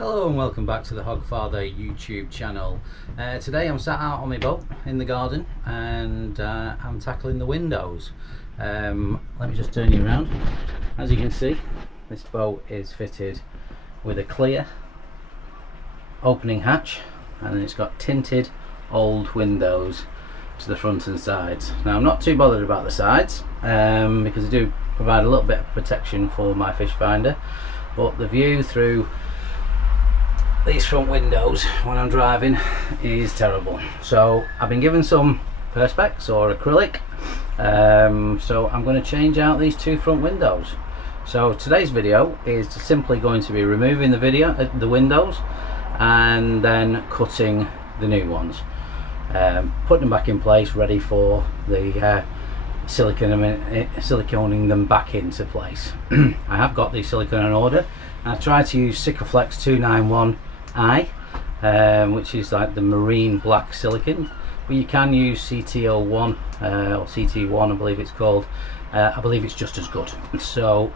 Hello and welcome back to the Hogfather YouTube channel. Today I'm sat out on my boat in the garden and I'm tackling the windows. Let me just turn you around. As you can see, this boat is fitted with a clear opening hatch, and then it's got tinted old windows to the front and sides. Now I'm not too bothered about the sides because they do provide a little bit of protection for my fish finder, but the view through these front windows when I'm driving is terrible. So I've been given some perspex or acrylic, so I'm going to change out these two front windows. So today's video is simply going to be removing the windows and then cutting the new ones, putting them back in place ready for the siliconing them back into place. I have got the silicone in order. I tried to use Sikaflex 291i, which is like the marine black silicone, but you can use CT01 or CT1 I believe it's called. I believe it's just as good. So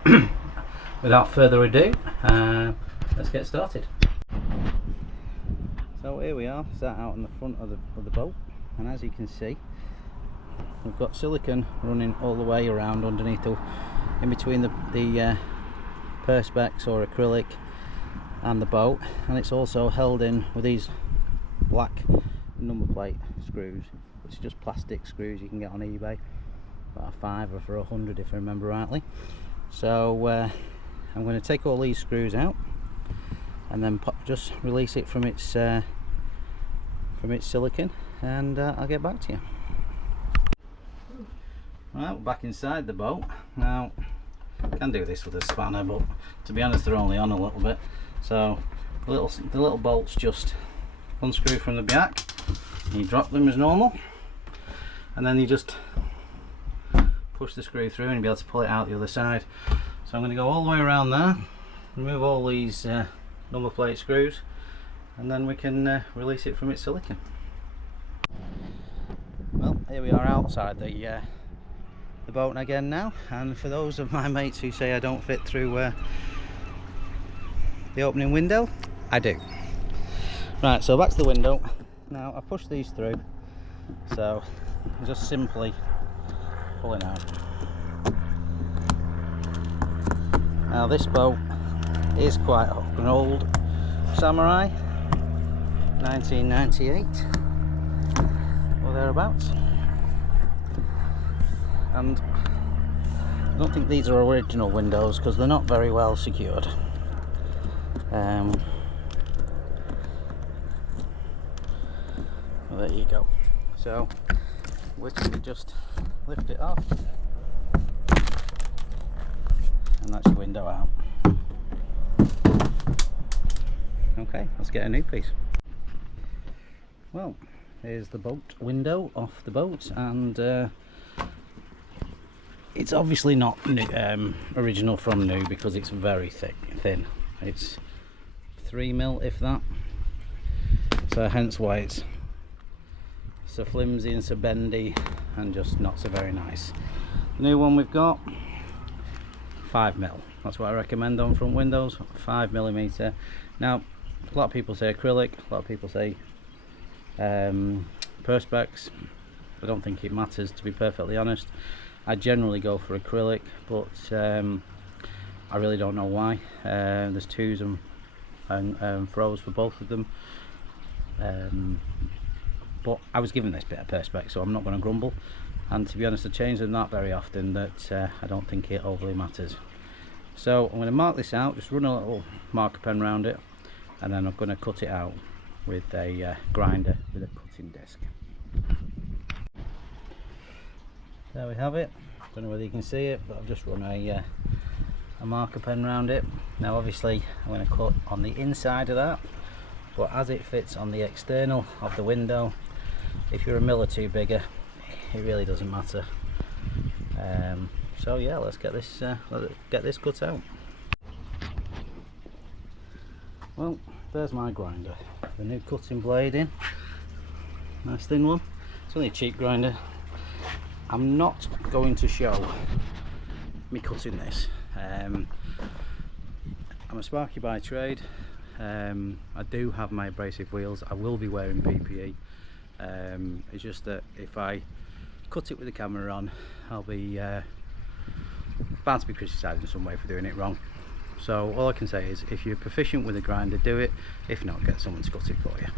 without further ado, let's get started. So here we are, sat out in the front of the boat, and as you can see, we've got silicone running all the way around underneath, in between the perspex or acrylic and the boat, and it's also held in with these black number plate screws, which are just plastic screws you can get on eBay, about a $5 for 100 if I remember rightly. So I'm going to take all these screws out and then just release it from its silicone, and I'll get back to you. Right, we're back inside the boat. Now I can do this with a spanner, but to be honest they're only on a little bit. So the little bolts just unscrew from the back, and you drop them as normal, and then you just push the screw through and you'll be able to pull it out the other side. So I'm going to go all the way around there, remove all these number plate screws, and then we can release it from its silicone. Well, here we are outside the boat again now, and for those of my mates who say I don't fit through the opening window, I do. Right, so back to the window. Now I push these through, so I'm just simply pulling out. Now this boat is quite an old Samurai, 1998 or thereabouts, and I don't think these are original windows because they're not very well secured. Well, there you go. So literally just lift it off, and that's your window out. Okay, let's get a new piece. Well, here's the boat window off the boat, and it's obviously not new, original from new, because it's very thin. It's 3mm if that, so hence why it's so flimsy and so bendy and just not so very nice. The new one we've got 5mm. That's what I recommend on front windows, 5mm. Now a lot of people say acrylic, a lot of people say perspex. I don't think it matters, to be perfectly honest. I generally go for acrylic, but I really don't know why. There's twos and fro's for both of them, but I was given this bit of perspex, so I'm not going to grumble. And to be honest, I change them that very often that I don't think it overly matters. So I'm going to mark this out, just run a little marker pen around it, and then I'm going to cut it out with a grinder with a cutting disc. There we have it. Don't know whether you can see it, but I've just run a marker pen around it. Now obviously I'm going to cut on the inside of that, but as it fits on the external of the window, if you're a mil or two bigger, it really doesn't matter. So yeah, let's get this cut out. Well, there's my grinder, the new cutting blade in, nice thin one. It's only a cheap grinder. I'm not going to show me cutting this. I'm a sparky by trade, I do have my abrasive wheels. I will be wearing PPE. It's just that if I cut it with the camera on, I'll be bound to be criticised in some way for doing it wrong. So all I can say is, if you're proficient with a grinder, do it. If not, get someone to cut it for you.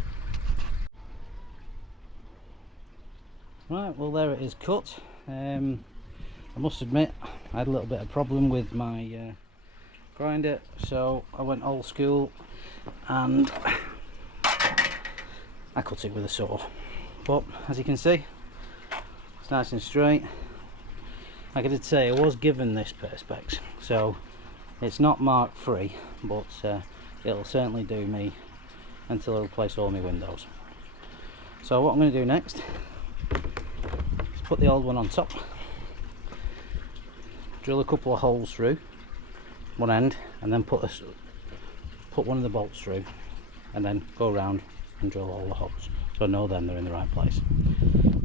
Right, well there it is cut. I must admit I had a little bit of problem with my grinder, so I went old school and I cut it with a saw. But as you can see, it's nice and straight. Like I did say, I was given this perspex, so it's not mark free, but it'll certainly do me until I replace all my windows. So what I'm going to do next is put the old one on top, drill a couple of holes through one end, and then put one of the bolts through, and then go around and drill all the holes, so I know then they're in the right place.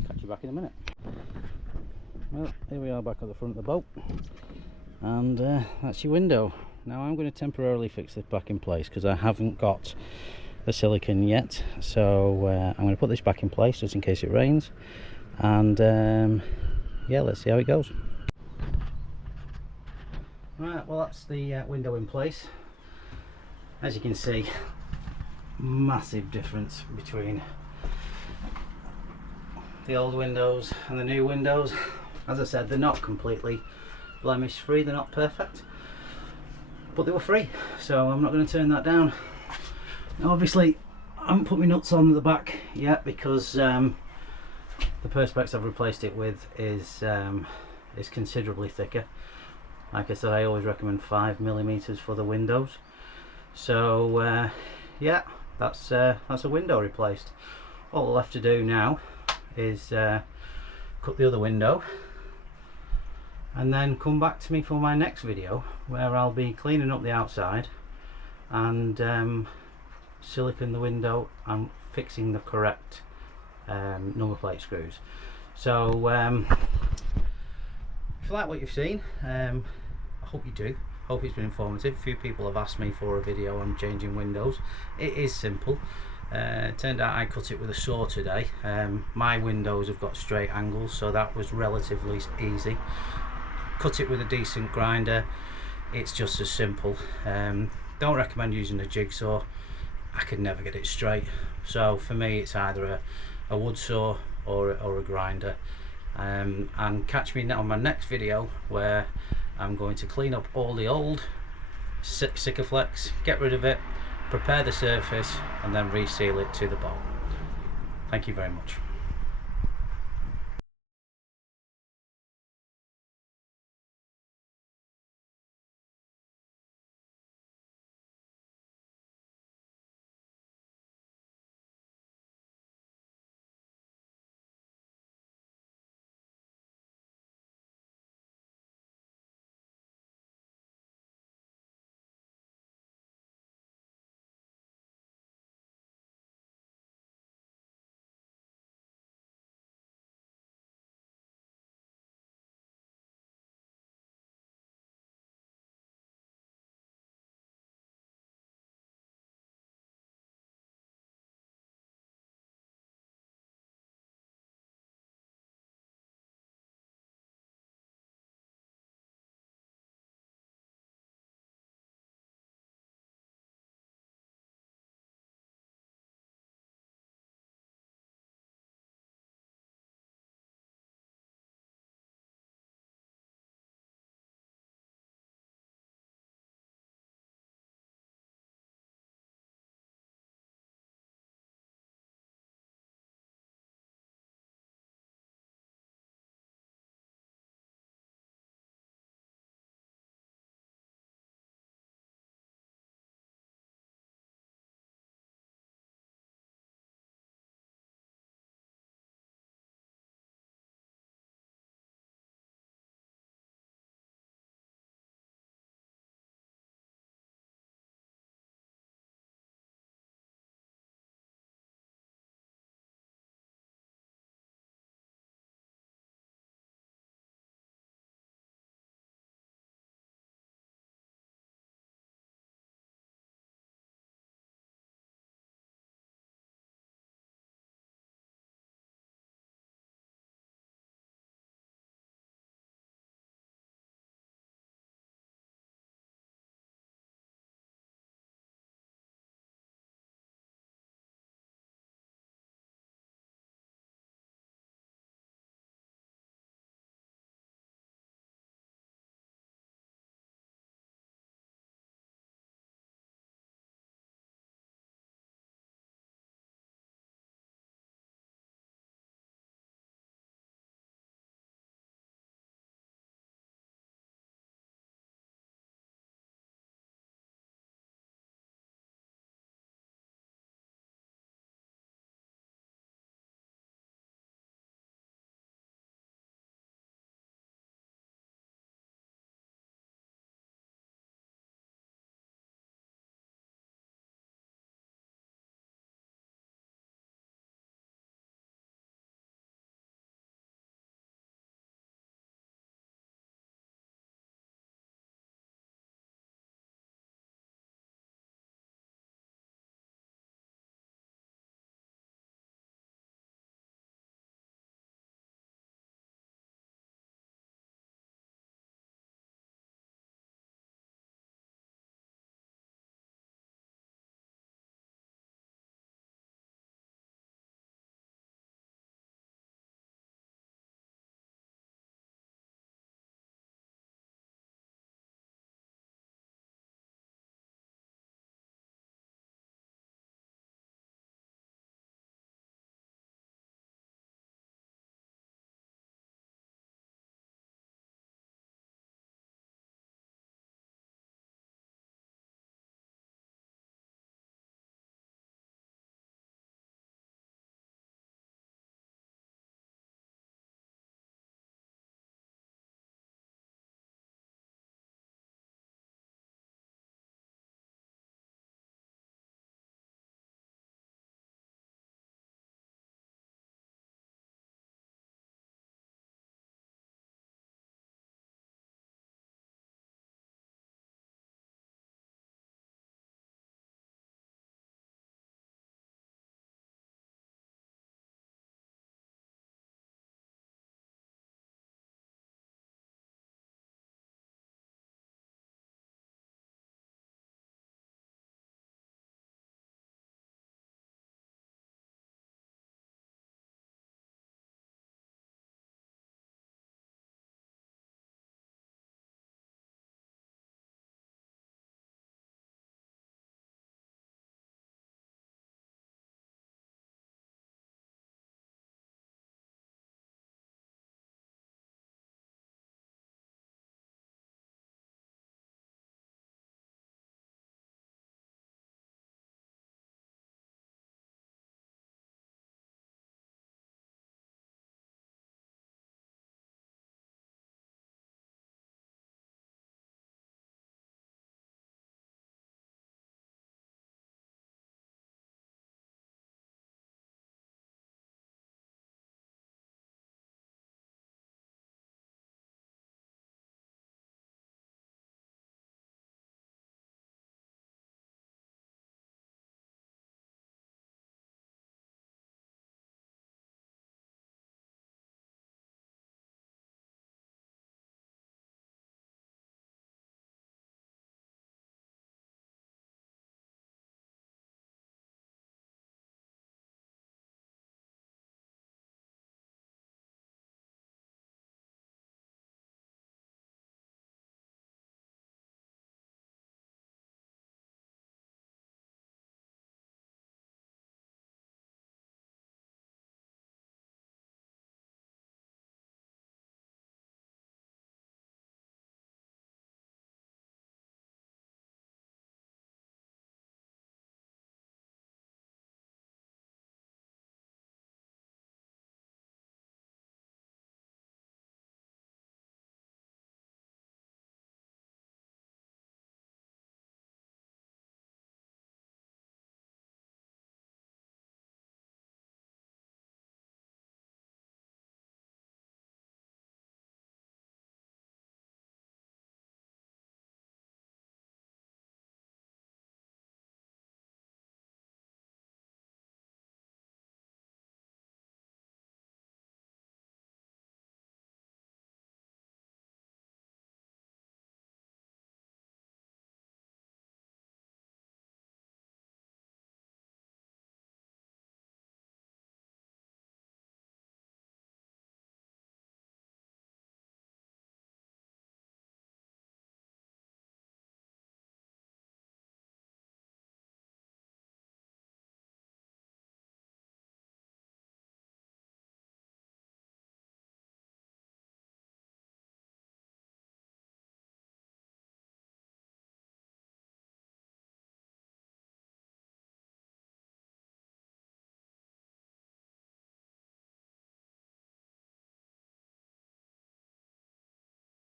Catch you back in a minute. Well, here we are back at the front of the boat, and that's your window. Now I'm going to temporarily fix this back in place because I haven't got the silicone yet, so I'm going to put this back in place just in case it rains, and yeah, let's see how it goes. Right, well that's the window in place. As you can see, massive difference between the old windows and the new windows. As I said, they're not completely blemish free, they're not perfect, but they were free, so I'm not going to turn that down. Now obviously I haven't put my nuts on the back yet because the perspex I've replaced it with is considerably thicker. Like I said, I always recommend 5mm for the windows. So yeah, that's a window replaced. All left to do now is cut the other window, and then come back to me for my next video where I'll be cleaning up the outside and silicone the window and fixing the correct number plate screws. So if you like what you've seen, I hope you do. Hope it's been informative. A few people have asked me for a video on changing windows. It is simple. Turned out I cut it with a saw today. My windows have got straight angles, so that was relatively easy. Cut it with a decent grinder. It's just as simple. Don't recommend using a jigsaw. I could never get it straight. So for me, it's either a wood saw or a grinder. And catch me on my next video where I'm going to clean up all the old Sikaflex, get rid of it, prepare the surface, and then reseal it to the boat. Thank you very much.